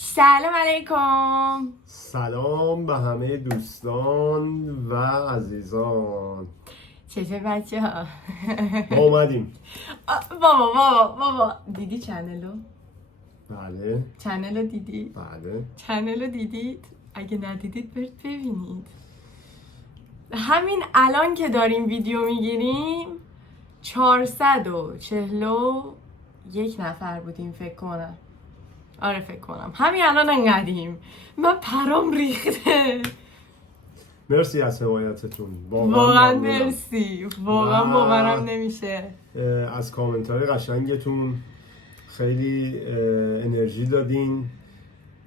سلام علیکم. سلام به همه دوستان و عزیزان. چطور بچه ها؟ ما اومدیم. بابا دیدی چنلو؟ بله. چنلو دیدی؟ بله. چنلو دیدید؟ اگه ندیدید برید ببینید. همین الان که داریم ویدیو میگیریم 441 نفر بودیم فکر کنم. آره فکر کنم همین الان انقدیم. من پرام ریخته. مرسی از حمایتتون. واقعا مرسی. واقعا باورم نمیشه. از کامنت های قشنگتون خیلی انرژی دادین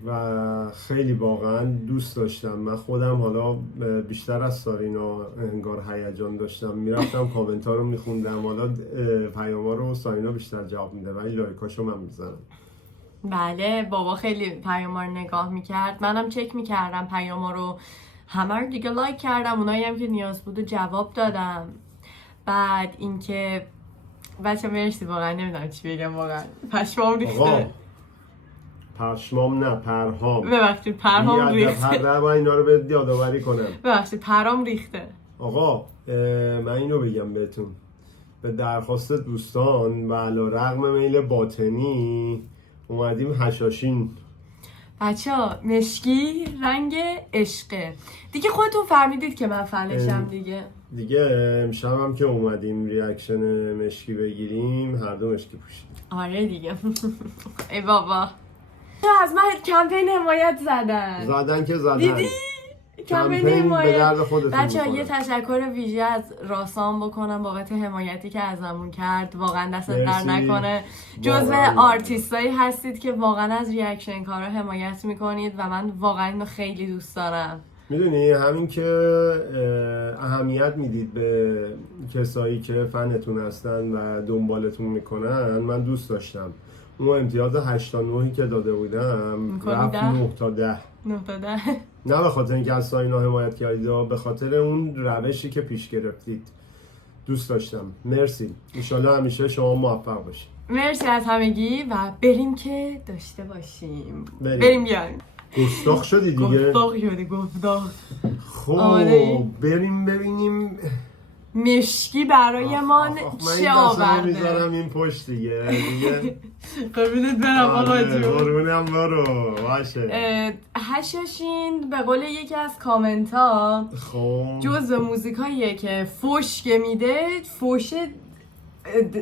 و خیلی واقعا دوست داشتم. من خودم حالا بیشتر از سارینا انگار هیجان داشتم، میرفتم کامنت ها رو میخوندم. حالا پیام ها رو سارینا بیشتر جواب میده ولی لایکاشو من میزنم. بله بابا خیلی پیاما رو نگاه میکرد، منم چک میکردم پیاما رو، همه رو دیگه لایک کردم، اونایی هم که نیاز بود و جواب دادم. بعد اینکه بچه مرسی، واقعا نمیدونم چی بگم، واقعا پشمام ریخته. پشمام نه پرهام. ببخشید پرهام ریخته. هر در باید اینا رو به یادآوری کنم. ببخشید پرهام ریخته. آقا من اینو بگم بهتون، به درخواست دوستان و علیرغم میل باطنی اومدیم هشاشین. بچه ها مشکی رنگ عشقه دیگه، خودتون فهمیدید که من فنشم دیگه امشب هم که اومدیم ریاکشن مشکی بگیریم، هر دو مشکی پوشیدیم. آره دیگه. ای بابا از من کمپین حمایت زدن که زدن. دیدی؟ کمپین به درد خودتون. بچه ها یه تشکر ویژه از راسام بکنم بابت حمایتی که ازمون کرد، واقعا دست در نکنه. جزو آرتیستایی هستید که واقعا از ریاکشن کارا حمایت میکنید و من واقعا اینو خیلی دوست دارم. میدونی همین که اهمیت میدید به کسایی که فنتون هستن و دنبالتون میکنن، من دوست داشتم. اون امتیاز 8 تا 9 که داده بودم رفت 9 تا 10. 9 تا 10 نه به خاطر اینکه از ساینا حمایت کردید، به خاطر اون روشی که پیش گرفتید. دوست داشتم. مرسی. انشالله همیشه شما موفق باشید. مرسی از همگی و بریم که داشته باشیم. بریم بیایم. گستاخ شدی دیگه. گستاخ. خب بریم ببینیم مشکی برای ما چه آورده. میذارم این پشت دیگه. قبولت برم آقا جون. قربونم برو. باشه. هشاشین به قول یکی از کامنت ها جزو موزیکاییه که فوش که میده، فوش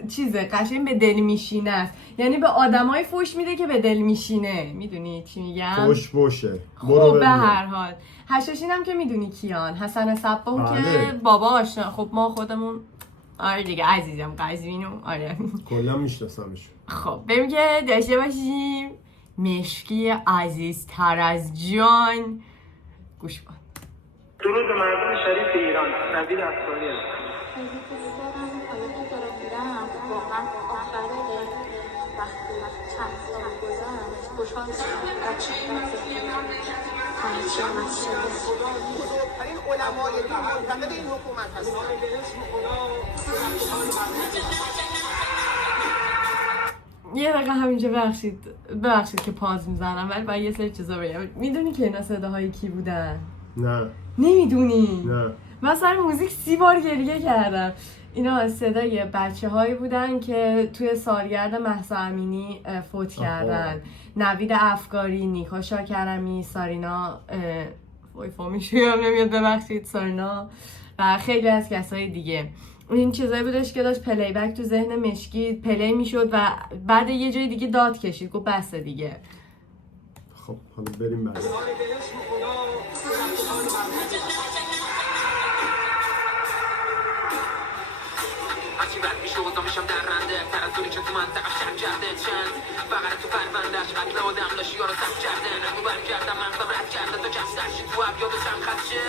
چیزه قشنگ به دل میشینه است. یعنی به آدمای فوش میده که به دل میشینه. میدونی چی میگم؟ فوش بوشه. خب به هر حال هشاشین هم که میدونی کیان، حسن صباح که بابا آشنا. خب ما خودمون آره دیگه عزیزم قزوینو. آره کلا میشناسمش. خب بریم که داشته باشیم. مشکی عزیزتر از جان. گوش کن. درود به مردم شریف ایران. نوید افغانی واقعا آخره وقتی چند سال گذشت خوشحال شدم بزرگترین علمای دین منتقد این حکومت هستند. یه دقیقه همینجا ببخشید که پاز میزنم، ولی باید یه سری چیزا بگم. میدونی که اینا صداهای کی بودن؟ نه. نمیدونی؟ نه. من سر موزیک 30 بار گریه کردم. اینا صدای بچه هایی بودن که توی سالگرد مهسا امینی فوت کردن. نوید افکاری، نیکا شاکرمی، سارینا فامیلش یادم نمیاد ببخشید، سارینا و خیلی از کسای دیگه. این چیزایی بودش که داشت پلی بک تو ذهن مشکی پلی میشد و بعد یه جای دیگه داد کشید، گفت بسه دیگه. خب حالا بریم بعد. هرچی بد میشه وضا میشم در رنده ترزوری که تو منطقه شرم کرده چند فقط تو پروندهش قتل آدم داشت یارو سب کرده نگو بر کردم منظم رد کرده تا کس درشی تو ابیاد سم خدشه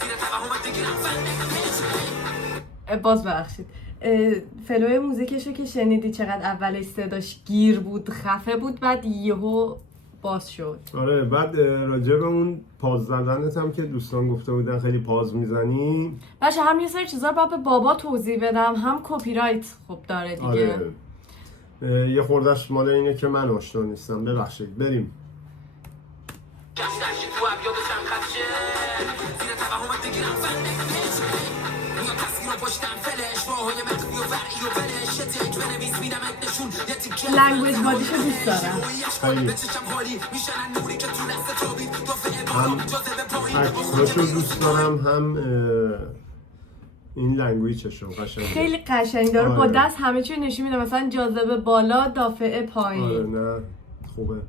زیر توهم بگیرم باز ببخشید فلوی موزیکشو که شنیدی چقدر اولش صداش گیر بود، خفه بود، بعد یهو باز شد. آره بعد راجع به اون پاز زدنت هم که دوستان گفته بودن خیلی پاز میزنی. باشه هم یه سری چیزا رو به بابا توضیح بدم، هم کپی رایت خب داره دیگه. آره. یه خوردش مال اینه که من آشنا نیستم، ببخشید. بریم. جستش تو ابیادشم خدشه زیر توهمت بگیرم فندش میام تصویر و پشتم فلش راهای مخفی و فرعی و بلش یه تک بنویس میدمت نشون یه تیکه لنگویج بادیشو دوست دارم. خیلی هم عکساشو دوست دارم هم این لنگویجشو قشنگه. خیلی قشنگ داره با آره. دست همه چی نشون میده، مثلا جاذبه بالا دافعه آره پایین. نه خوبه.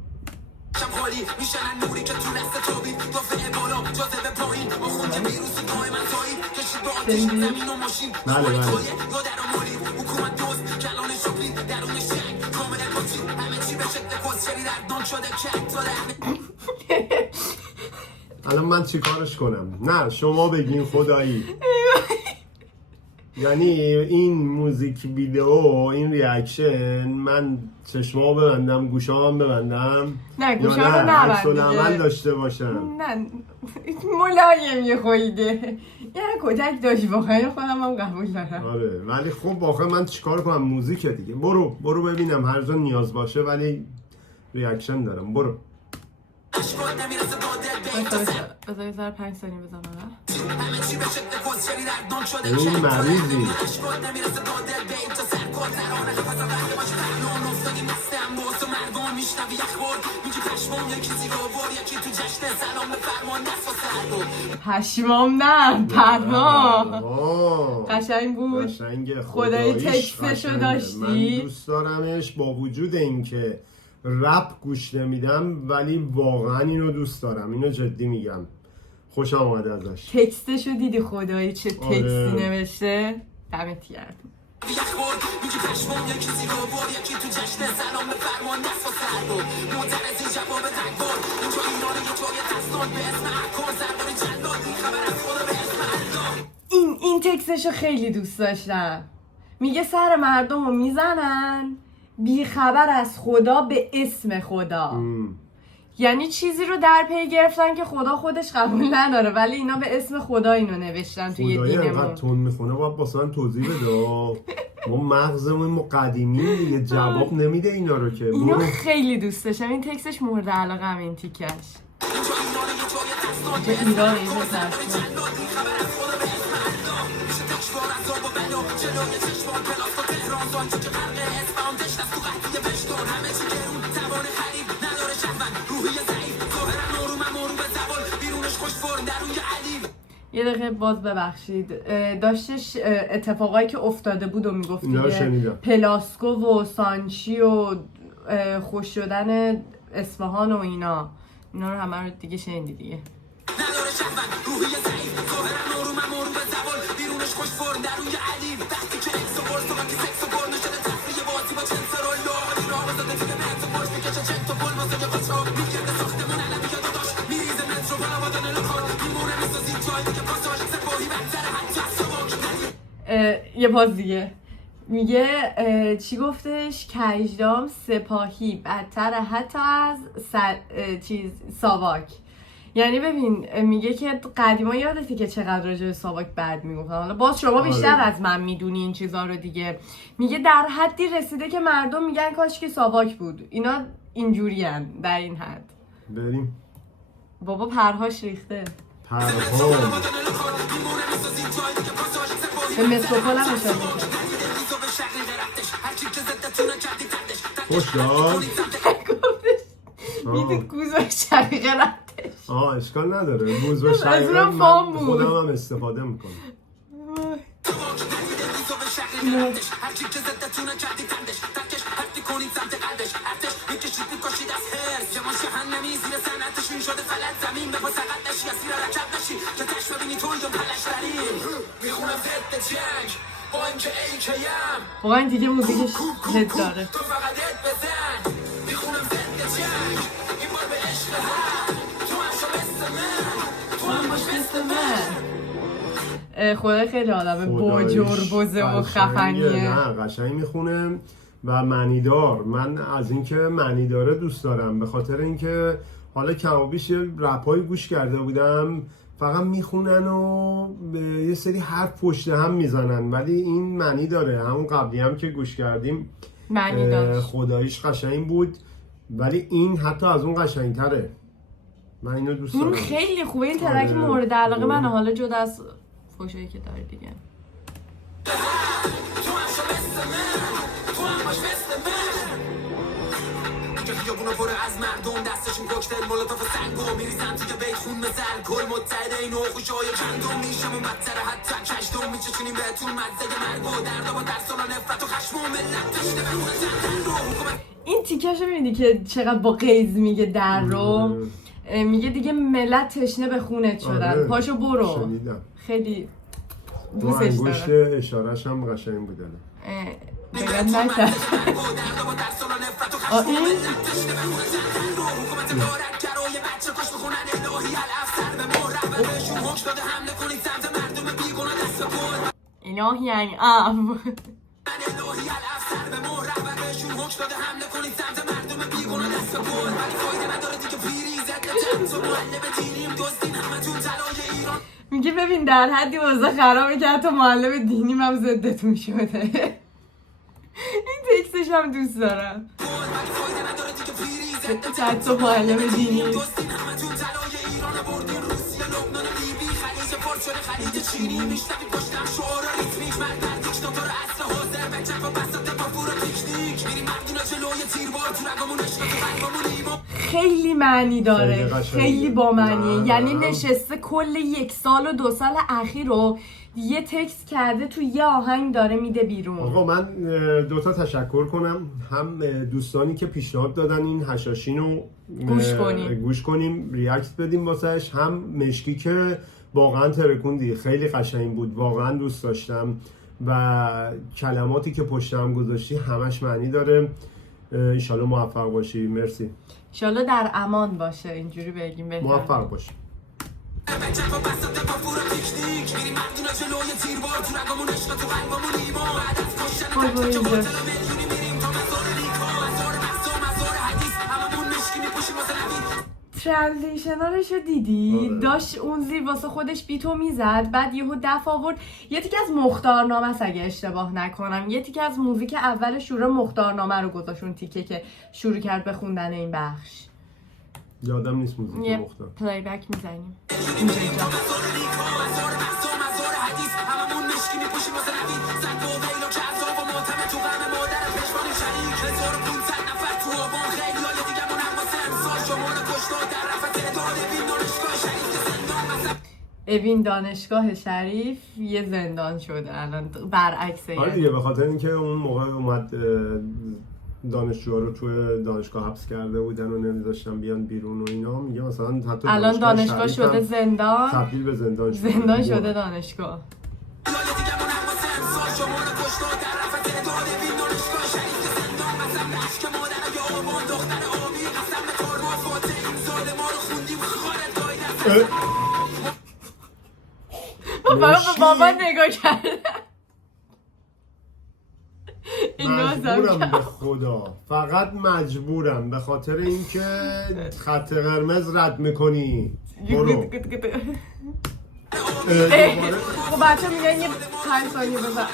بله بله. الان من چی کارش کنم؟ نه شما بگین خدایی. یعنی این موزیک ویدیو این ریاکشن من چشمامو ببندم گوشام ببندم نه یا گوشامو نه عکس نبند العمل دیگه. داشته باشم؟ نه ملایم یه خویده یه کتک داشت واقعا خودم هم قبول دارم. آره ولی خب واقعا من چیکار کنم؟ موزیک دیگه. برو ببینم هر جا نیاز باشه ولی ریاکشن دارم. برو. بذار یه 5 ثانیه بزنم. این مریضی. پشمام نه پرهام آه. قشنگ بود. قشنگه. خدایی خداییش تکستشو قشنگه. داشتی؟ من دوست دارمش با وجود اینکه رپ گوش نمیدم ولی واقعا اینو دوست دارم. اینو جدی میگم. خوشم آمده ازش. تکستشو دیدی خدایی چه آره. تکستی نوشته؟ دمت گرم. این تکستشو خیلی دوست داشتم. میگه سر مردم رو میزنن بی خبر از خدا به اسم خدا. یعنی چیزی رو در پی گرفتن که خدا خودش قبول نداره ولی اینا به اسم خدا اینو نوشتن توی خدایی انقدر دینمون. تون میخونه باید باسه من توضیح بده. ما مغزمون ما قدیمی دیگه جواب نمیده اینا رو که. اینو برو. خیلی دوست داشتم. این تکستش مورد علاقه هم این تیکش. به ایران اینو ترسیم. یه دقیقه باز ببخشید داشتش اتفاقایی که افتاده بود و میگفت دیگه پلاسکو و سانچی و خوش شدن اصفهان و اینا رو همه رو دیگه شنیدی دیگه. یه باز دیگه میگه چی گفتش؟ کژدام سپاهی بدتر حتی از ساواک. یعنی ببین میگه که قدیما یادتی که چقدر راجع به ساواک بد میگفتن. حالا باز شما بیشتر از من میدونی این چیزا رو دیگه. میگه در حدی رسیده که مردم میگن کاش که ساواک بود. اینا اینجورین در این حد. بریم. بابا پرهاش ریخته. پرهام به متروپول هم اشاره خوش داد. میدید گوز و شقیقه رفتش. اشکال نداره. گوز و شقیقه اونم فام بود. خودم هم استفاده میکنم. واقعا دیگه موزیکش هد داره. خدا خیلی آدمه با جربوزه و خفنیه. نه قشنگ میخونه و معنیدار. من از اینکه معنیداره دوست دارم به خاطر اینکه حالا کم و بیش رپایی گوش کرده بودم فقط میخونن و یه سری حرف پشت هم میزنن ولی این معنی داره. همون قبلی هم که گوش کردیم معنی داشت. خداییش قشنگ بود ولی این حتی از اون قشنگتره من اینو دوست دارم. این خیلی خوبه، این ترک مورد علاقه منه، حالا جدا از فوشایی که داره دیگه. خیابونا پر از مردم دستشون کوکتل مولوتوف سنگو میریزن توی بیت خون مثل الکل متحد این و خوشای چندم میشم و بدتر حتی کشتم میچشونیم بهتون مزه مرگ و درد و درس و نفرت و خشم و ملت تشنه بخونه زندن رو حکومت. این تیکش رو میبینی که چقدر با قیز میگه در رو، میگه دیگه ملت تشنه به خونت شدن، پاشو برو. شنیدم. خیلی با دوستش انگشت دارم. اشارهش هم قشنگ بوده. بگم نکرد. این الهی یعنی اف میگه ببین در حدی وضع خرابه که حتی معلم دینیم هم ضدتون شده. این تکستش هم دوست دارم که حتی معلم دینی خیلی معنی داره، خیلی با معنیه. یعنی نشسته کل 1 سال و 2 سال اخیر رو یه تکست کرده تو یه آهنگ داره میده بیرون. آقا من 2 تا تشکر کنم، هم دوستانی که پیشنهاد دادن این حشاشین رو گوش کنیم ریاکت بدیم واسش، هم مشکی که واقعا ترکوندی، خیلی قشنگ بود، واقعا دوست داشتم و کلماتی که پشتم گذاشتی همش معنی داره. انشالله موفق باشی. مرسی. انشالله در امان باشه، اینجوری بگیم بهتره. موفق باشی. ترانزیشنالش رو دیدی؟ داشت اون زیر واسه خودش بیتو میزد، بعد یهو دف آورد یه تیکه از مختارنامه است اگه اشتباه نکنم، یه تیکه از موزیک اول شروع مختارنامه رو گذاشت، اون تیکه که شروع کرد به خوندن این بخش. یادم نیست موزیک یه مختار. پلی بک میزنیم. اوین دانشگاه شریف یه زندان شده الان برعکسه. آره دیگه، به خاطر اینکه اون موقع اومد دانشجوها رو توی دانشگاه حبس کرده بودن و نمیذاشتن بیان بیرون و اینا، میگه مثلا حتی الان دانشگاه شده زندان، تبدیل به زندان شده. زندان شده دانشگاه. فقط به بابا نگاه کرده. مجبورم به خدا، فقط مجبورم به خاطر اینکه خط قرمز رد میکنی. برو. خب بچه میگن یه 5 ثانیه بزن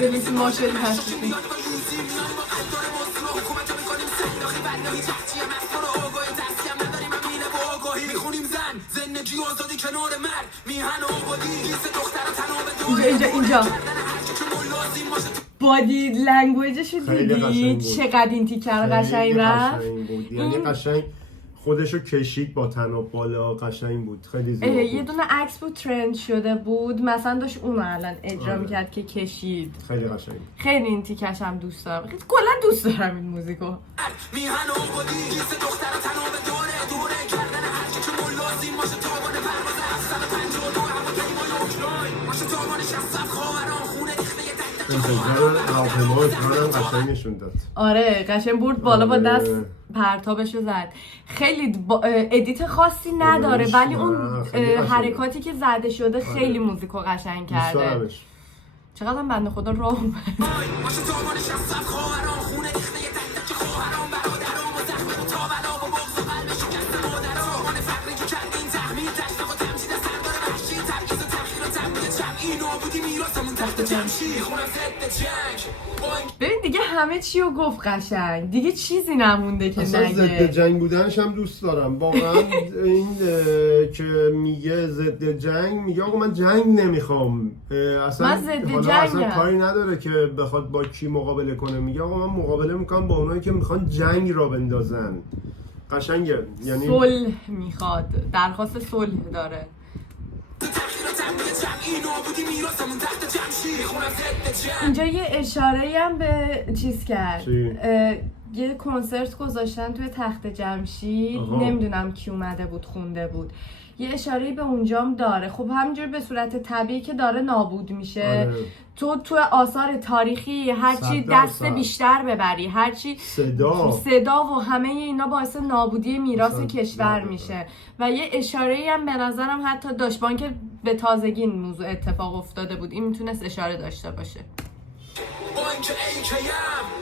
ببینیم ما شدیم هستیم. اینجا بادی لنگویجش رو دیدی چقدر این تیکر قشنگ رفت. یعنی قشنگ خودشو کشید با تناب بالا، قشنگ بود، خیلی زیبا بود. یه دونه عکس بود ترند شده بود مثلا، داشت اون الان اجرا میکرد که کشید، خیلی قشنگ. خیلی این تیکش هم دوست دارم، کلا دوست دارم این موزیکو. انتظار هواپیما رو قشنگ نشون داد. آره قشنگ برد بالا با دست پرتابشو زد. خیلی ادیت خاصی نداره ولی اون حرکاتی که زده شده خیلی موزیکو قشنگ کرده. چقدر بنده خدا راه اومد. ببین دیگه همه چی رو گفت قشنگ دیگه، چیزی نمونده که اصلا ضد نگه. جنگ بودنش هم دوست دارم واقعا. این که میگه ضد جنگ، میگه آقا من جنگ نمیخوام اصلا. من ضد حالا جنگم. اصلا کاری نداره که بخواد با کی مقابله کنه، میگه آقا من مقابله میکنم با اونایی که میخوان جنگ را بندازن. قشنگه، یعنی صلح میخواد، درخواست صلح داره. اینجا یه اشاره هم به چیز کرد. چی؟ یه کنسرت گذاشتن توی تخت جمشید، نمیدونم کی اومده بود خونده بود، یه اشاره‌ای به اونجام داره. خب همینجور به صورت طبیعی که داره نابود میشه. تو آثار تاریخی هرچی دست بیشتر ببری، هرچی صدا و همه اینا باعث نابودی میراث کشور میشه. و یه اشاره‌ای هم به نظرم حتی داشت، با اینکه به تازگی این موضوع اتفاق افتاده بود، این میتونست اشاره داشته باشه.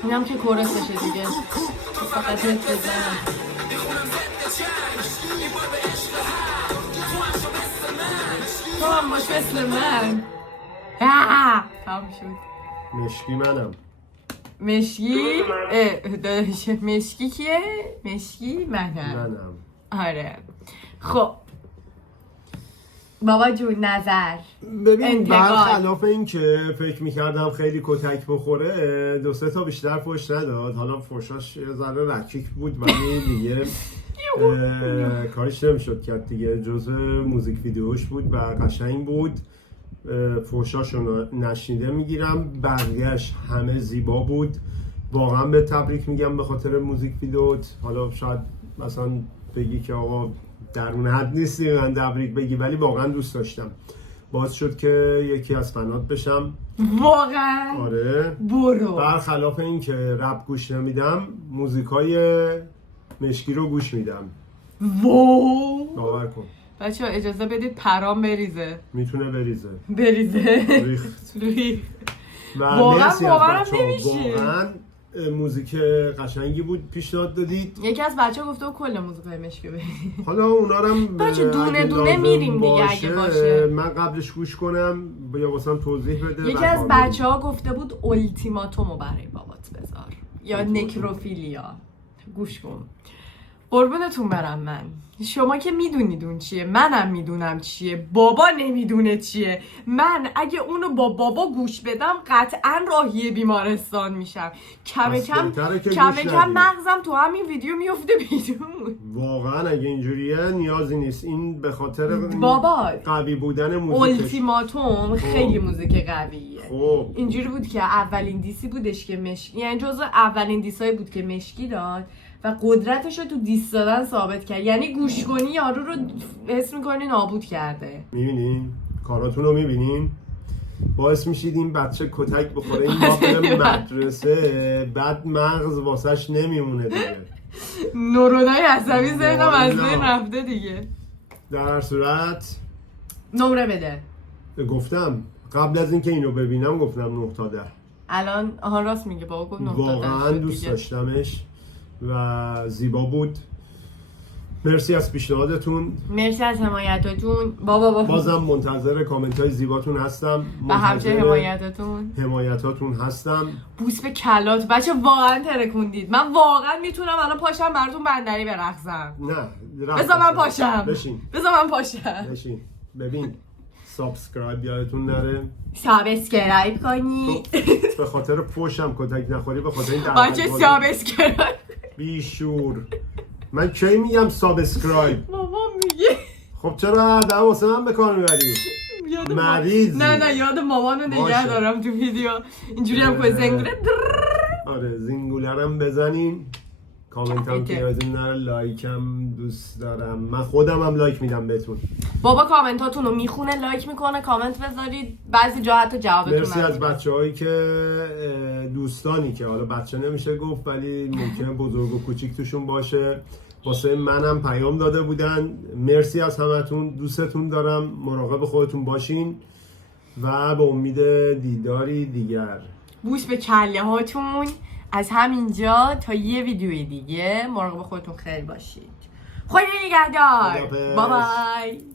اینم که کورسشه دیگه، فقط بزنم. تو هم باش مثل من. تمام شد. مشکی منم. مشکی؟ مشکی کیه؟ مشکی منم. آره. خب بابا جون نظر. ببین برخلاف این که فکر میکردم خیلی کتک بخوره، 2-3 تا بیشتر فوش نداد. حالا فوشاش یه ذره رکیک بود ولی دیگه کارش نمیشد کرد دیگه، جزء موزیک ویدیوش بود و قشنگ بود. فوشاشو نشنیده میگیرم، بقیهش همه زیبا بود. واقعا به تبریک میگم به خاطر موزیک ویدیوت. حالا شاید مثلا بگی که آقا درون حد نیستی من تبریک بگی، ولی واقعا دوست داشتم. باعث شد که یکی از فنات بشم. واقعا؟ آره. برو. برخلاف این که رپ گوش نمیدم، موزیکای مشکی رو گوش میدم. باور کن. بچه ها اجازه بدید پرام بریزه. میتونه بریزه. ریخت. واقعا نمیشه. واقعا موزیک قشنگی بود، پیشنهاد دادید. یکی از بچه‌ها گفته کل موزیکای مشکی برید. حالا اونا رو هم بچه دونه دونه میریم دیگه اگه باشه. من قبلش گوش کنم یا واسم توضیح بده. یکی از بچه‌ها گفته بود اولتیماتومو برای بابات بذار یا نکروفیلیا. گوش کن. قربونتون برم من. شما که میدونید اون چیه، منم میدونم چیه، بابا نمیدونه چیه. من اگه اونو با بابا گوش بدم قطعا راهی بیمارستان میشم. کم کم مغزم تو همین ویدیو میفته بیرون. واقعا اگه اینجوریه نیازی نیست. این به خاطر بابا قوی بودن موزیکش. اولتیماتوم خیلی موزیک قویه. اینجوری بود که اولین دیسی بودش که مشکی، یعنی جزو اولین دیسایی بود که مشکی داد و قدرتش رو تو دیس دادن ثابت کرد. یعنی گوش کنی یارو رو حس میکنی نابود کرده. میبینین؟ کاراتون رو میبینین؟ باعث میشید این بچه کتک بخوره، این ما برم مدرسه، بعد مغز واسش نمیمونه دیگه. نورونای عصبی ذهنم از بین رفته دیگه. در هر صورت نمره بده. گفتم قبل از اینکه اینو ببینم گفتم 9 تا 10. الان راست میگه بابا، گفت 9 تا 10. واقعا دوست داشتمش و زیبا بود. مرسی از پیشنهادتون، مرسی از حمایتتون. بابا بازم منتظر کامنت های زیباتون هستم و همچنین حمایتاتون هستم. بوس به کلات بچه، واقعا ترکوندید. من واقعا میتونم الان پاشم براتون بندری برقصم. نه بذار من پاشم. بذار من پاشم. بشین. ببین سابسکرایب یادتون نره. سابسکرایب کنید. به خاطر فوشم کتک نخوری، به خاطر این بچه سابسکرایب. بیشور. من کی میگم سابسکرایب؟ بابا میگه. خب چرا هر واسه من به کار میبری؟ مریض. نه یاد مامانو نگه دارم تو ویدیو. اینجوری هم که زنگوله. آره زنگولرم بزنین. کامنت هم که یادتون نره. لایکم دوست دارم. من خودم هم لایک میدم بهتون. بابا کامنتاتون رو میخونه، لایک میکنه، کامنت بذارید، بعضی جا حتی جوابتون مرسی از بچه‌هایی که دوستانی که حالا بچه نمیشه گفت ولی ممکنه بزرگ و کوچیک توشون باشه، واسه منم پیام داده بودن. مرسی از همتون، دوستتون دارم. مراقب خودتون باشین و به امید دیداری دیگر. بوس به کله هاتون. از همینجا تا یه ویدیوی دیگه مراقب خودتون خیلی باشید. خدا نگهدار. بای بای.